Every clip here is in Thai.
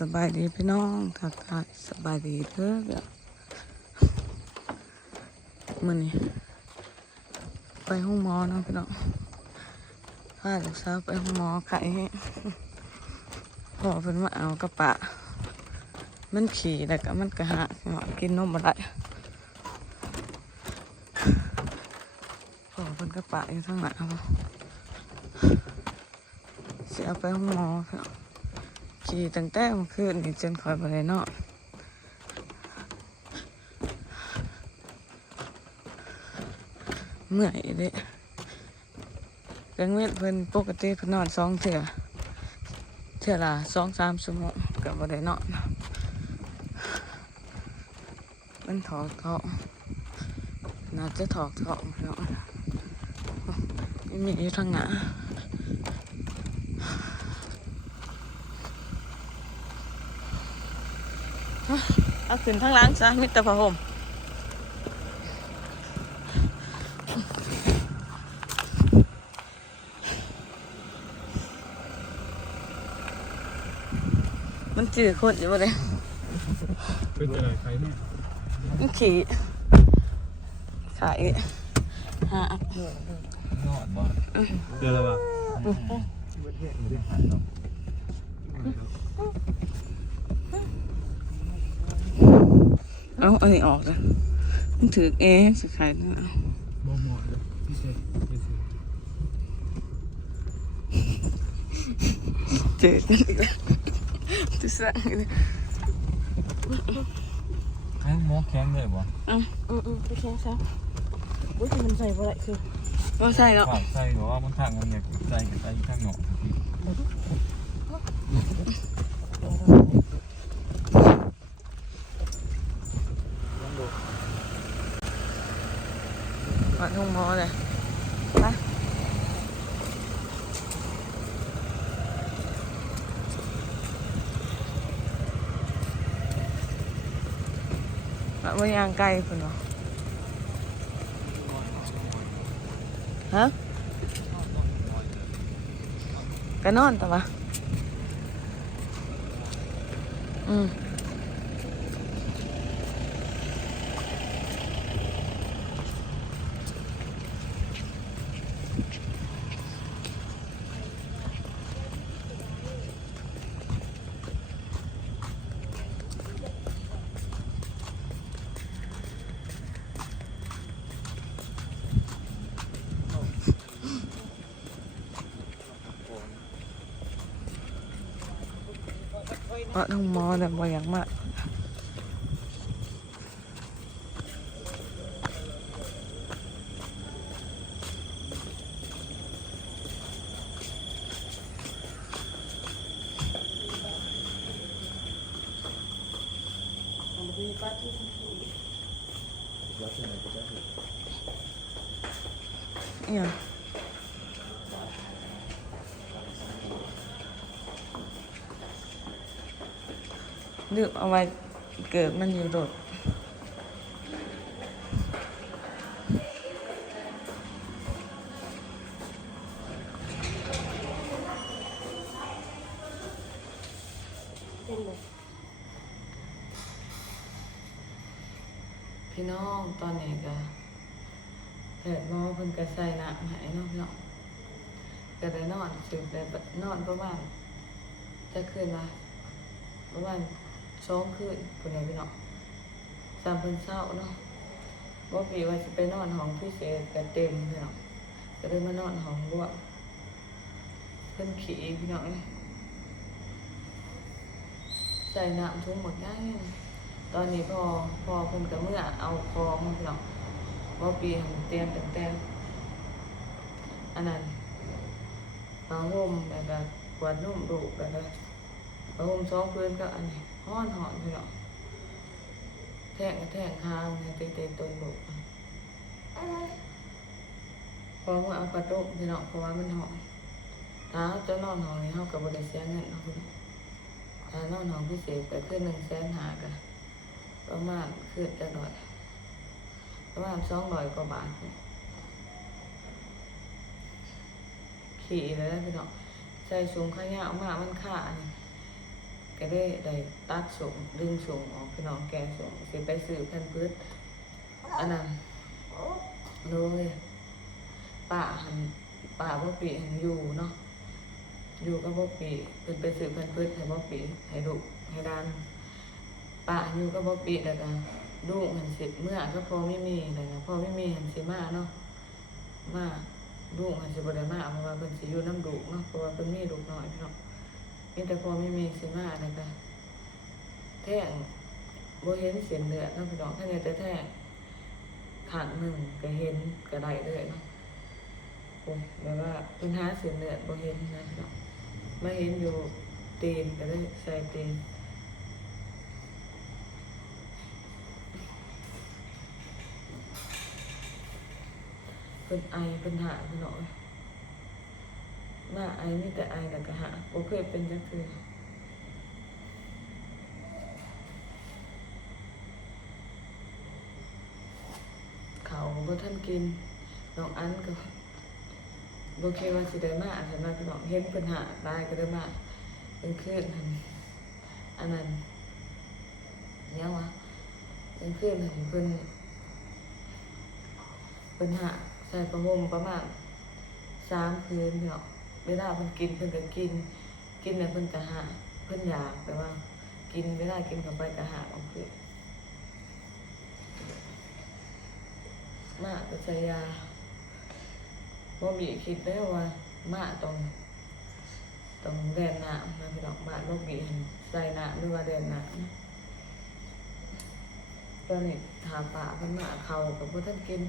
สบายดีพี่น้องทักทายสบายดีเด้อมื้อนี้ไปห้องหมอเนาะพี่น้องพาลูกสาวไปห้องหมอไข้พ่อเพิ่นมาเอากระปะมันขี่แล้วก็มันก็หากเนาะกินนมบ่ได้พ่อเพิ่นกระปะอยู่ทางหน้าบ่สิเอาไปห้องหมอพี่น้องขี่ตั้งแต่เมื่อคืนนี่จนค่อยบ่ได้นอนเมื่อยเด้กลางเว้นเพิ่นปกติเพิ่นนอน2เทื่อละ 2-3 ชั่วโมงก็บ่ได้นอนมันถอกท้องน่าจะถอกท้องเนาะมีอยู่ทางหน้าเอาขึ้นทางหลังซะมิตรผ้าห่มมันจืดคนอยู่บ่ได้เป็นอะไรใครเนี่ยมันขี่ขายหานอนบ่เจอแล้วป่ะเอาอันนี้ออกเลยมันถือสิขายนะบ่เหมาะเลยพี่เจเจอกันอีกแล้วจะสั่งเลยให้หมอแข็งเลยบ่ไปแค่ซะอุ้ยมันใส่บ่ได้คือว่าใช่แล้วใส่หรอว่ามันทางมันอยากใส่กับใส่ข้างนอกวัดห้องหมอเลยไปว่ายางไกลพุ่นเหรอฮะก็นอนแต่ว่าวัดห้องหมอเนี่ยบ่อยากมากเนี่ยลืมเอาไว้เกิดมันอยู่โดดพี่น้องตอนนี้ก็แพทย์หมอเพิ่นก็ใส่น้ำให้เนาะพี่น้องก็ได้นอนสึกได้นอนประมาณจะคืนละประมาณ2 คืนพุ่นน่ะพี่น้อง3 เพิ่นเช้าเนาะบ่ปีว่าสิไปนอนห้องพิเศษก็เต็มพี่น้องก็เลยมานอนห้องรวมเพิ่นขี้พี่น้องใส่น้ำทุ่งหมดง่ายตอนนี้พอเพิ่นก็เมื่อเอาของพี่น้องบ่ปีเตรียมตั้งแต่อันนั้นผ้าห่มแล้วก็ขวดนมลูกแล้วก็ผ้าห่ม2 พื้นก็อันนี้ฮ้อนพี่น้องแทงคางเตะต้นลูกพอมาเอากระตุกพี่น้องเพราะว่ามันหอมถ้าจะนอนห้องนี้เฮาก็บ่ได้เสียเงินเนาะพี่น้องถ้านอนห้องพิเศษก็คือ150,000ก็ประมาณคืนจะหน่อยประมาณ200 กว่าบาทขี่เลยพี่น้องใส่สูงขายาวมากมันขาด ก็ได้ตัดส่งดึงส่งออกพี่น้องแกส่งสิไปซื้อแผ่นพื้นอันนั้นเลยป้าบ่ปีหันอยู่เนาะอยู่กับบ่ปีเพิ่นไปซื้อแผ่นพื้นให้บ่ปีให้ลูกให้ด้านป้าอยู่กับบ่ปีแล้วก็ลูกหันสิเมื่อก็พอไม่มีแล้วก็พอไม่มีหันสิมาเนาะมาลูกหันสิบ่ได้มาเพราะว่าเพิ่นสิอยู่นำลูกเนาะเพราะว่าเพิ่นมีลูกน้อยพี่น้องมีแต่พอไม่มีสิมาแล้วก็แท่งบ่เห็นเส้นเลือดเนาะพี่น้องถ้าเนี่ยแต่แท่งข้างหนึ่งก็เห็นก็ได้เลยเนาะโอ้แบบว่าเพิ่นหาเส้นเลือดบ่เห็นนะพี่น้องมาเห็นอยู่ตีนก็เลยใส่ตีนเพิ่นไอเพิ่นหาพี่น้องมาไอมีแต่ไอแล้วก็หาบ่เคยเป็นจังซี่เขาบ่ทันกินน้องอันก็บ่คิดว่าสิได้มาสำหรับพี่น้องเห็นเพิ่นหาได้ก็ได้มาเป็นคืนอันนั้นยังวะเป็นคืนเพิ่นหาใส่ผ้าห่มประมาณ3 คืนพี่น้องเวลาเพิ่นกินเพิ่นก็กินแล้วเพิ่นก็หาเพิ่นอยากแต่ว่ากินเวลากินเข้าไปก็หาออกคือมาก็ใส่ยาบ่มีคิดแล้วว่ามาต้องแดนน้ำนะพี่น้องมาโรคบีใส่น้ำหรือว่าแดนน้ำนะตอนนี้ถามป่าเพิ่นมาเขากับบ่ทันกิน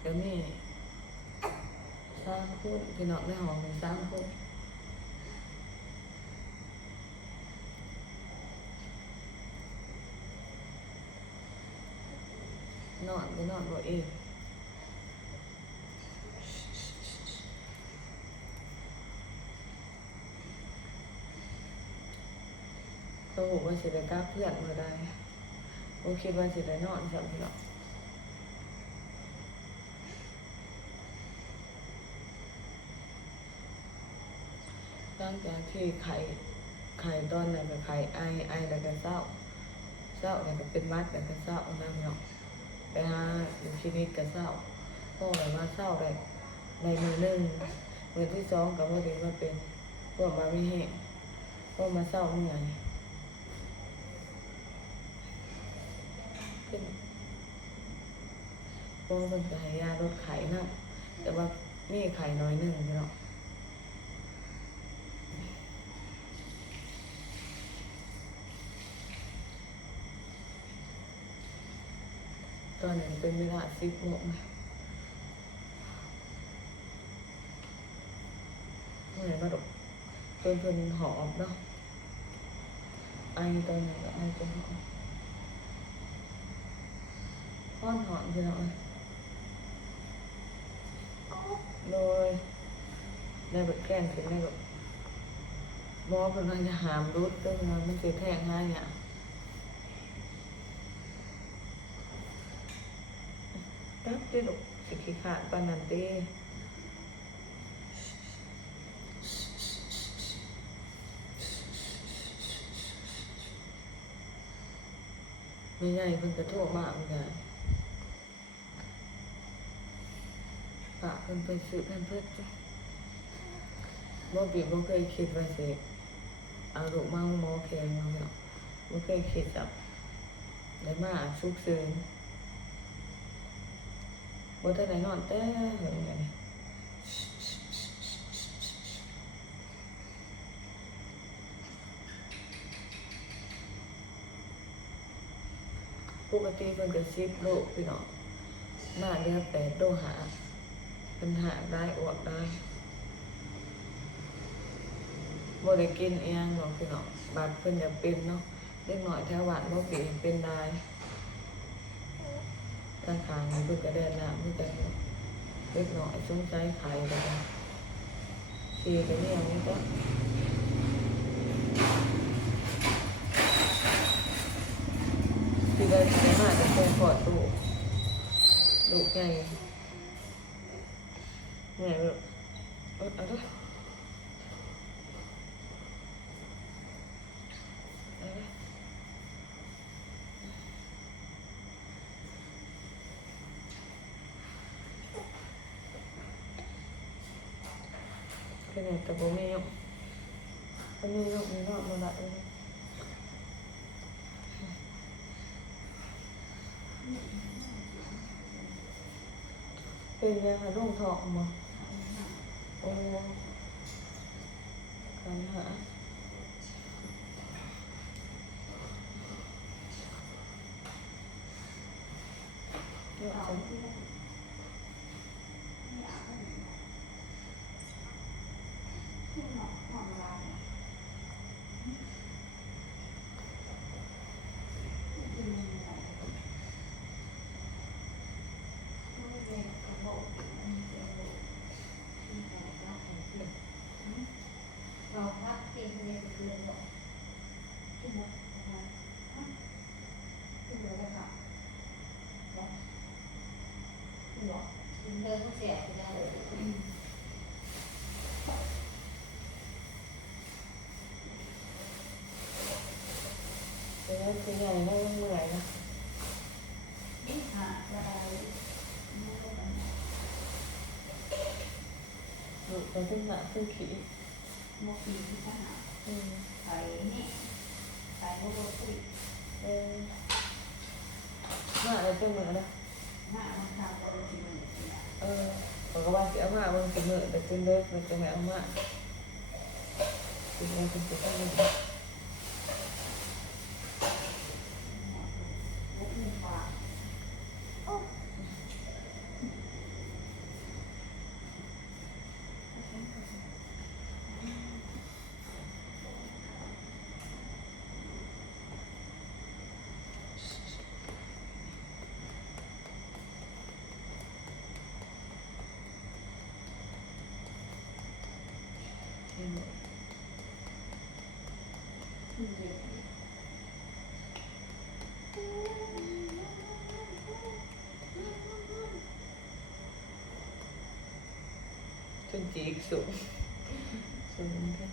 เดี๋ยวนี้3 คนพี่น้องในห้องมี3 คนนอนก็นอนบ่เองก็บอกว่าสิได้กลับเพื่อนเมื่อใดบ่คิดว่าสิได้นอนซ้ำพี่น้องหลังจากที่ไข่ตอนนั้นก็ไข่ไอแล้วก็เศร้าแล้วก็เป็นหวัดแล้วก็เศร้านะพี่น้องไปหาอยู่คลินิกก็เศร้าพ่อแบบว่าเศร้าได้มื้อหนึ่งมื้อที่2ก็บ่ได้มาเป็นพวกมาไม่แห้งพวกมาเศร้าเมื่อยเป็นพวกมันก็ให้ยาลดไข้นะแต่ว่ามีไข้น้อยหนึงพี่น้องตอนนี้เป็นเวลา10 โมงเมื่อยมาดกเพิ่นหอบเนาะไอตอนนี้ก็ไอจนหอบหอนพี่น้องเลยได้แบบแกล้งขึ้นได้แบบหมอเพิ่นว่าจะหามรุดเด้อมันสิแทงหาหยังตับเด้อลูกสิขี้ขาดปานนั้นเด้แม่ใหญ่เพิ่นก็โทรมาเหมือนกันฝากเพิ่นไปซื้อแพมเพิร์สจ้ะบ่เคยคิดว่าสิเอาลูกมาหมอแข็งเนาะบ่เคยคิดจับได้มาฉุกเฉินบ่ทันได้นอนแต่เหิงไงปกติเพิ่นก็10 โลพี่น้องมาเดือน8 โลหาเพิ่นหาได้อวกได้บ่ได้กินอีหยังหรอกพี่น้องบาดเพิ่นอยากเป็นเนาะเล็กน้อยแถวบ้านบ่เป็นได้ทางข้างนี่เพิ่นก็แดนน้ำคือกันเล็กน้อยสงสัยไข้แล้วสิก็เนี่ยนี่ก็สิได้มาจะคงปลอดลูกใหญ่เนี่ยเอาเด้อ คือเนี่ยแต่บ่มีอยู่มันมีอยู่มีนอนบ่ได้เลยเป็นยังไงร่วงทองบ่โอ้กันหาเยอะจังเป็นใหญ่ได้เมื่อยนะดูไปขึ้นหนาขึ้นขี่มาอะไรเป็นเหมือนนะผมก็ว่าจะเอามาบนเป็นเหมือนแต่เป็นเลิกมันจะไม่เอามาเป็นอะไรเป็นตัวตั้งเลยจนจีกสูงสูงกัน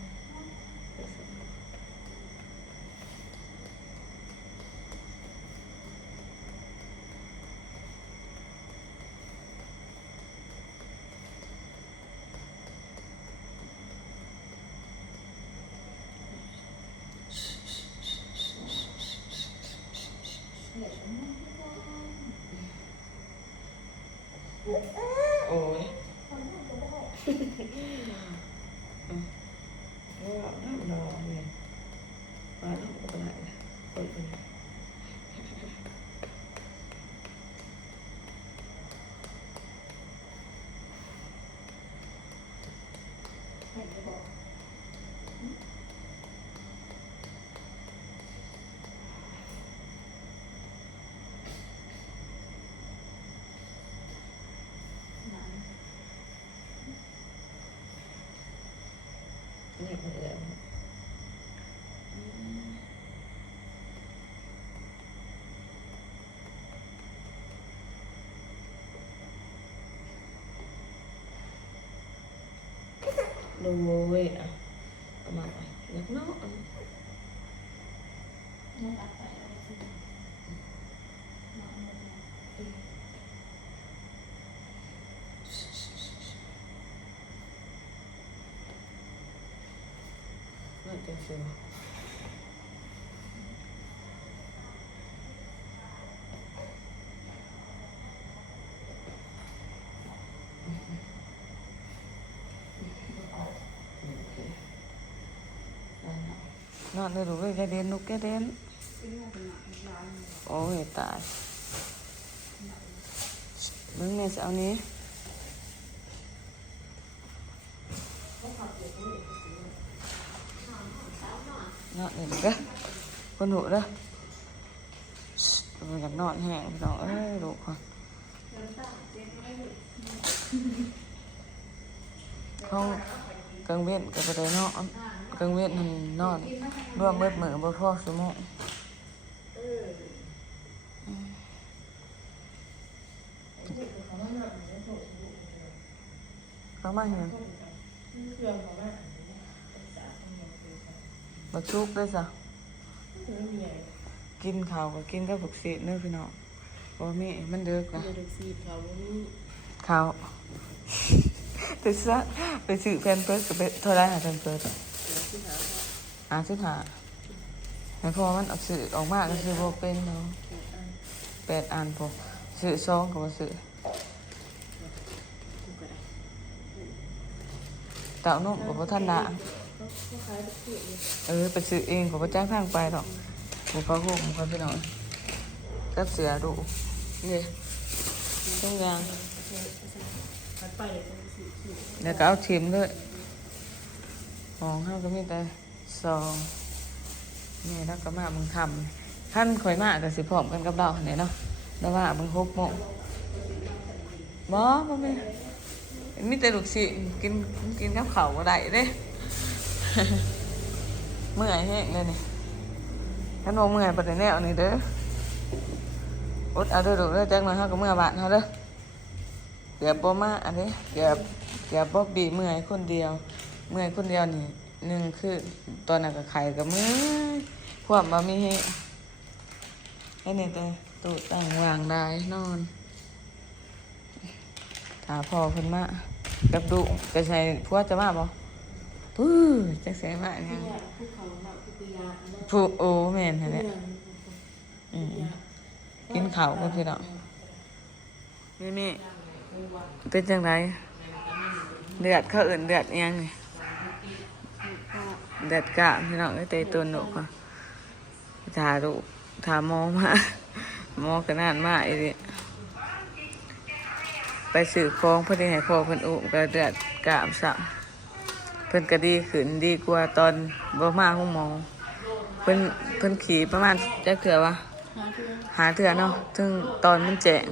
โอ้ยรอเนี่ยมาแล้วก็ได้นะเปิดเลยนี่หมดแล้วดูเว้ยอ่ะเอามาไปเล็กน้อยน่าจะเสียนอนได้ดูเว้ยแกเด่นลูกแกเด่นโอ้ยตายมึงเนี่ยจะเอานี้นอนนี่ก็คนหนูเด้อมันกับนอนแห้งพี่น้องเอ้ยลูกค่ะห้องกลางเว้นก็ไปได้นอนกลางเว้นมันนอนร่วมเบิดมือบ่พอชั่วโมงเขามาเห็นบักชุกด้วยจ้ะกินข้าวก็กินกับบักซีดเนื้อพี่น้องบ่มีมันเดือกนะข้าว ไปซะไปซื้อแพนเพิร์สกับไปเท่าไรหาแพนเพิร์ส55ให้พอมันเอาซื้อออกมาก็ซื้อบ่เป็นเนาะ8 อันพอซื้อ2ก็บ่ซื้อเต่านมก็บ่ทันละไปซื้อเองก็บ่จ้างทางไปดอกบ่พอห่มกันพี่น้องก็เสือดูนี่ทุกอย่างแล้วก็เอาทิมด้วยของเฮาก็มีแต่ซองนี่แล้วก็มามึงทำขั้นข่อยมากก็สิพร้อมกันกับเราเนี่ยเนาะแล้วว่ามึง6 โมงบ่มีแต่ลูกศิษย์กินกับข้าวบ่ได้เด้ เมื่อยแห้งเลยนี่คันบ่เมื่อยบ่ได้แนวนี่เด้ออดเอาเด้อลูกเด้อจักหน่อยเฮาก็เมื่อบ้านเฮาเด้อเกือบบ่มาอันนี้เกือบบ่บีเมื่อยคนเดียวนี่1คือตอนนั้นก็ไข้ก็มื้อความบ่มีให้นี่แต่ตู้ตั้งวางได้นอนถ้าพ่อเพิ่นมากับดุจะใส่ผัวจะมาบ่ปื้อจักใส่มาเนี่ยผู้โอ้แม่นหั่นแหละกินข้าวกับพี่น้องนี่เป็นจังไดเดือดเขาเอิ้นเดือดอิหยังนี่เดือดกะพี่น้องเตยตุนลูกก่อนถ้าลูกถ้าหมอมาหมอก็นานมาอีดิไปซื้อของเพิ่นได้ให้พ่อเพิ่นอุ้มก็เดือดกะซะเพิ่นก็ดีขึ้นดีกว่าตอนบ่มาห้องหมอเพิ่นขี่ประมาณจักเทื่อวะหาเทื่อเนาะซึ่งตอนมันแจ้ง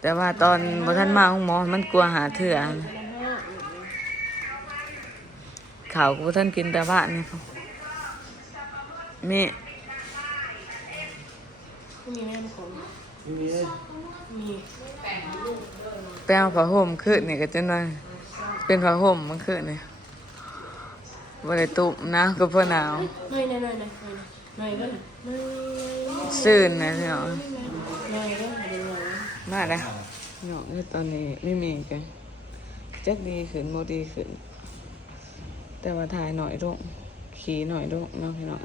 แต่ว่าตอนบ่ทันมาห้องหมอมันกลัวหาเทื่อข้าวก็บ่ทันกินแต่บ้านนี่แม่มีแม่มาขอมี ไปเอาผ้าห่มขึ้นนี่ก็จะว่าเป็นผ้าห่มมันขึ้นนี่บ่ได้ตุ่มนะก็เพิ่นหนาวซื่นนะพี่น้องมาแล้วเนาะตอนนี้ไม่มีกันจักดีขึ้นบ่ดีขึ้นแต่ว่าถ่ายหน่อยลงขี่หน่อยลงเนาะพี่น้อง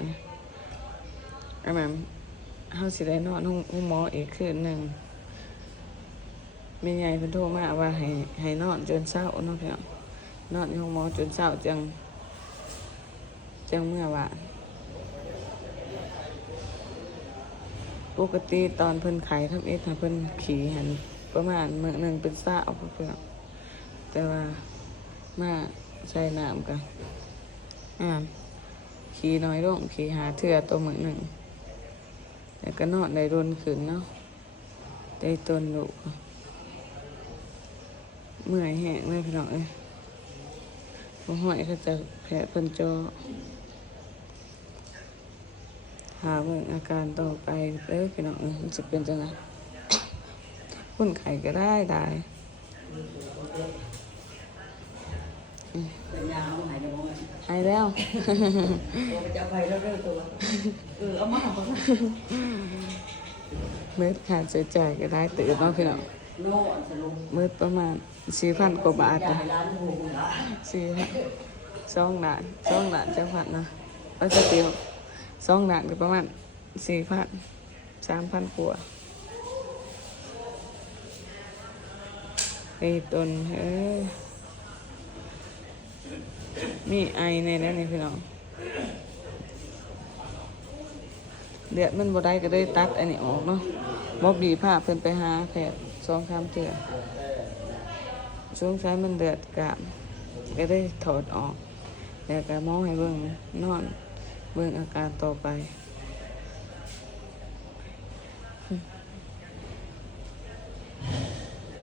อันนั้นเฮาสิได้นอนห้องหมออีกคืนนึงแม่ใหญ่เพิ่นโทรมาว่าให้นอนจนเช้าเนาะพี่น้องนอนในห้องหมอจนเช้าจังเมื่อวานปกติตอนเพิ่นไข้ทำเอ็ดให้เพิ่นขี่หันประมาณมื้อนึงเป็น20เอาเพิ่นแต่ว่ามาใส่น้ำกันขี่น้อยลงขี่หาเทื่อตัวมื้อนึงแต่ก็นอนได้รุนขึ้นเนาะได้ต้นลูกเมื่อยแห้งเลยพี่น้องเอ้ยบ่ห้อยเขาจะแผลเพิ่นจอหาเบิ่งอาการต่อไปเด้อพี่น้องมันจะเป็นจังไงคนไข้ก็ได้หายแล้วจะไปแล้วเรื่องตัวเอามาทำอะไรมืดขาดใช้จ่ายก็ได้ตื่นเนาะพี่น้องมืดประมาณ 4,000 กว่าบาทจ้ะ2 ล้านจังหวัดนะเอาจะเตียว2 ล้านก็ประมาณ 4,000 3,000 กว่าไอ้ต้นมีไอในแล้วนี่พี่น้องเดือดมันบ่ได้ก็ได้ตัดอันนี้ออกเนาะบ่บีผ้าเพิ่นไปหาแพทย์2-3 เทื่อช่วงใช้มันเดือดกะก็ได้ถอดออกแล้วก็หมอให้เบิ่งนอนเบิ่งอาการต่อไป